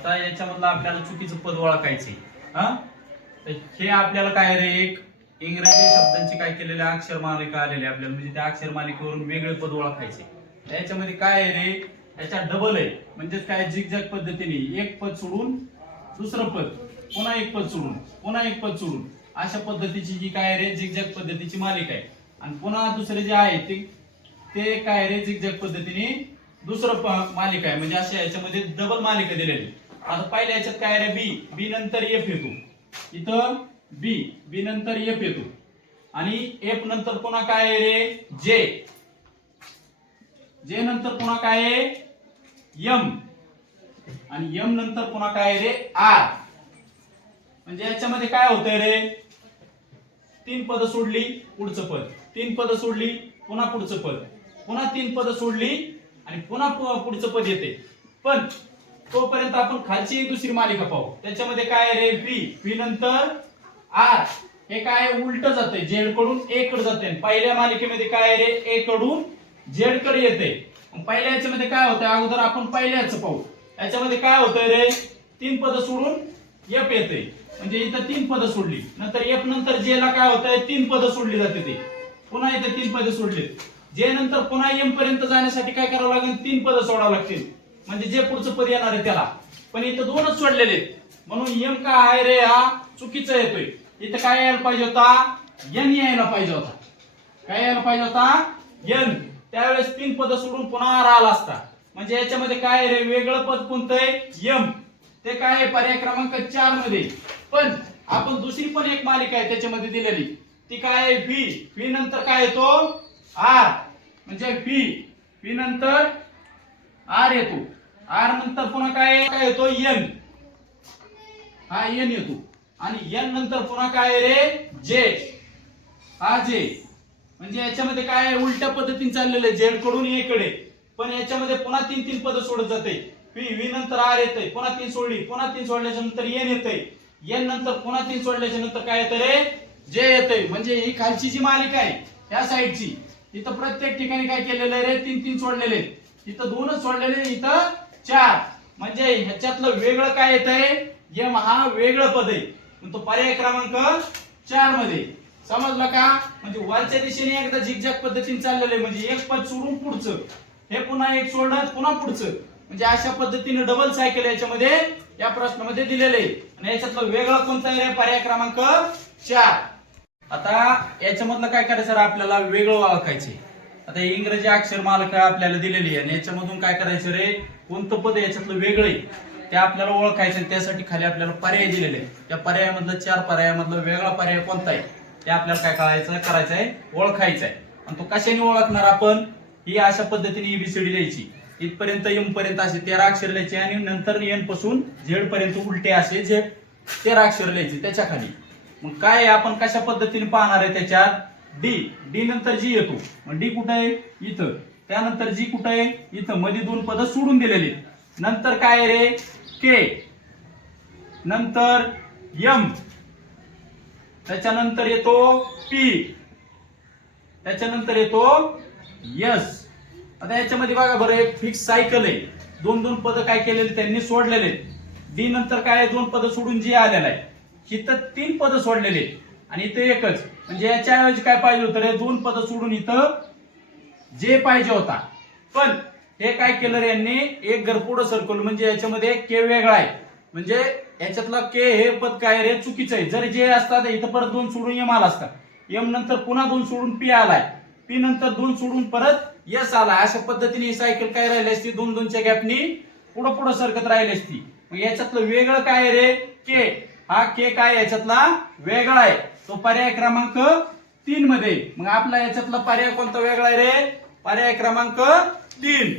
आता याच्यामधलं आपल्याला चुकीचं पद ओळखायचे. हा, तर हे आपल्याला काय रे, एक इंग्रजी शब्दांची काय केलेले अक्षर मालिका आलेली आपल्याला, म्हणजे त्या अक्षर मालिकेवरून वेगळे पद ओळखायचे. त्याच्यामध्ये काय आहे रे, त्याच्यात डबल आहे, म्हणजेच काय झिगझॅग पद्धतीने एक पद सोडून दुसरं पद, पुन्हा एक पद सोडून पुन्हा एक पद सोडून, अशा पद्धतीची जी काय रे झिगझॅग पद्धतीची मालिका आहे. आणि पुन्हा दुसरे जे आहे ते काय रे झिगझॅग पद्धतीने दुसरं मालिका आहे, म्हणजे अशा याच्यामध्ये डबल मालिका दिलेली. आता पहिल्या याच्यात काय रे, बी नंतर एफ येतो, इथं बी नंतर एफ येतो, आणि एफ नंतर पुन्हा काय आहे रे, जे नंतर पुन्हा काय आहे एम, आणि एम नंतर पुन्हा काय रे आर. म्हणजे याच्यामध्ये काय होतंय रे, तीन पद सोडली पुढचं पद, तीन पद सोडली पुन्हा पुढचं पद, पुन्हा तीन पद सोडली आणि पुन्हा पुढचं पद येते. पण तोपर्यंत आपण खालची एक दुसरी मालिका पाहू. त्याच्यामध्ये काय रे, बी नंतर आर, हे काय उलट जाते, झेड कडून ए कडे जाते. पहिल्या मालिकेमध्ये काय रे, ए कडून झेड कडे येते. पहिल्या याच्यामध्ये काय होतंय, अगोदर आपण पहिल्याच पाहू. याच्यामध्ये काय होतंय रे, तीन पद सोडून एफ येते, म्हणजे इथं तीन पद सोडली, नंतर एफ नंतर जे ला काय होतंय, तीन पद सोडली जाते, ते पुन्हा इथे तीन पद सोडली. जे नंतर पुन्हा एम पर्यंत जाण्यासाठी काय करावं लागेल, तीन पद सोडावं लागतील, म्हणजे जे पुढचं पद येणार आहे त्याला. पण इथं दोनच सोडलेले, म्हणून एम काय आहे रे, हा चुकीचा येतोय. इथं काय यायला पाहिजे होता, एन यायला पाहिजे होता. काय यायला पाहिजे होता, एन. त्यावेळेस तीन पद सोडून पुन्हा आर आला असता. म्हणजे याच्यामध्ये काय रे, वेगळं पद कोणतं आहे, एम. ते काय आहे, पर्याय क्रमांक 4 मध्ये. पण आपण दुसरी पण एक मालिका आहे त्याच्यामध्ये दिलेली, ती काय आहे, व्ही नंतर काय येतो, आर. म्हणजे व्ही नंतर आर येतो, आर नंतर पुन्हा काय येतो, एन. हा एन येतो, आणि एन नंतर पुन्हा काय रे, जे. हा जे. म्हणजे याच्यामध्ये काय उलट्या पद्धतीने चाललेलं आहे, झेड कडून ए कडे. पण याच्यामध्ये पुन्हा तीन तीन पद सोडत जाते. व्ही नंतर आर येते, पुन्हा तीन सोडली, पुन्हा तीन सोडल्याच्या नंतर एन येते, एन नंतर पुन्हा तीन सोडल्याच्या नंतर काय येतं रे, जे येते. म्हणजे ही खालची जी मालिका आहे त्या साईडची, इथं प्रत्येक ठिकाणी काय केलेलं आहे रे, तीन तीन सोडलेले. इथं दोनच सोडलेले, इथं 4. म्हणजे ह्याच्यातलं वेगळं काय येतंय, एम हा वेगळं पद आहे, तो पर्याय क्रमांक 4 मध्ये. समजलं का? म्हणजे वरच्या दिशेने एकदा झिगझॅग पद्धतीने चाललेलं आहे, म्हणजे एक पद सोडून पुढचं, हे पुन्हा एक सोडलं पुन्हा पुढचं, म्हणजे अशा पद्धतीने डबल सायकल याच्यामध्ये या प्रश्नामध्ये दिलेले आहे. आणि याच्यातलं वेगळं कोणतं आहे रे, पर्याय क्रमांक 4. आता याच्यामधलं काय करायचं रे, आपल्याला वेगळं ओळखायचे. आता इंग्रजी अक्षर मालिका आपल्याला दिलेली आहे, आणि याच्यामधून काय करायचं रे, कोणतं पद याच्यातलं वेगळं आहे ते आपल्याला ओळखायचं. त्यासाठी खाली आपल्याला पर्याय दिलेले आहे, त्या पर्यायामधलं 4 पर्यायामधलं वेगळा पर्याय कोणता आहे ते आपल्याला काय करायचं आहे, ओळखायचं आहे. आणि तो कशाने ओळखणार आपण, ही अशा पद्धतीने एबीसीडी लिहायची, इथपर्यंत एम पर्यंत असे 13 अक्षर लिहायचे, आणि नंतर एन पासून झेड पर्यंत उलटे असे 13 अक्षर लिहायचे त्याच्या खाली. मग काय आपण कशा पद्धतीने पाहणार आहे, त्याच्यात डी नंतर जी येतो, मग डी कुठे आहे, इथं. त्यानंतर जी कुठे आहे, इथं. मध्ये दोन पद सोडून दिलेली. नंतर काय रे, के. नंतर एम. त्याच्यानंतर येतो पी. त्याच्यानंतर येतो यस. आता याच्यामध्ये बघा बरं, एक फिक्स सायकल आहे, दोन दोन पद काय केलेले त्यांनी सोडलेले. डी नंतर काय दोन पद सोडून जे आलेला आहे, इथं 3 पद सोडलेले आणि इथे एकच. म्हणजे याच्याऐवजी काय पाहिजे होतं रे, 2 पद सोडून इथं जे पाहिजे होता. पण हे काय केलं रे यांनी, एक घर पुढे सरकवलं, म्हणजे याच्यामध्ये के वेगळा आहे, म्हणजे याच्यातला के हे पद काय रे, चुकीचं आहे. जर जे असतात इथं परत 2 सोडून एम आला असता, एम नंतर पुन्हा 2 सोडून पी आलाय, पी नंतर 2 सोडून परत यस आला. अशा पद्धतीने ही सायकल काय राहिली असती, 2-2च्या गॅपनी पुढे पुढे सरकत राहिली असती. मग याच्यातलं वेगळं काय रे, के. हा के काय याच्यातला वेगळा आहे, तो पर्याय क्रमांक 3 मध्ये. मग आपला याच्यातला पर्याय कोणता वेगळा आहे रे, पर्याय क्रमांक 3.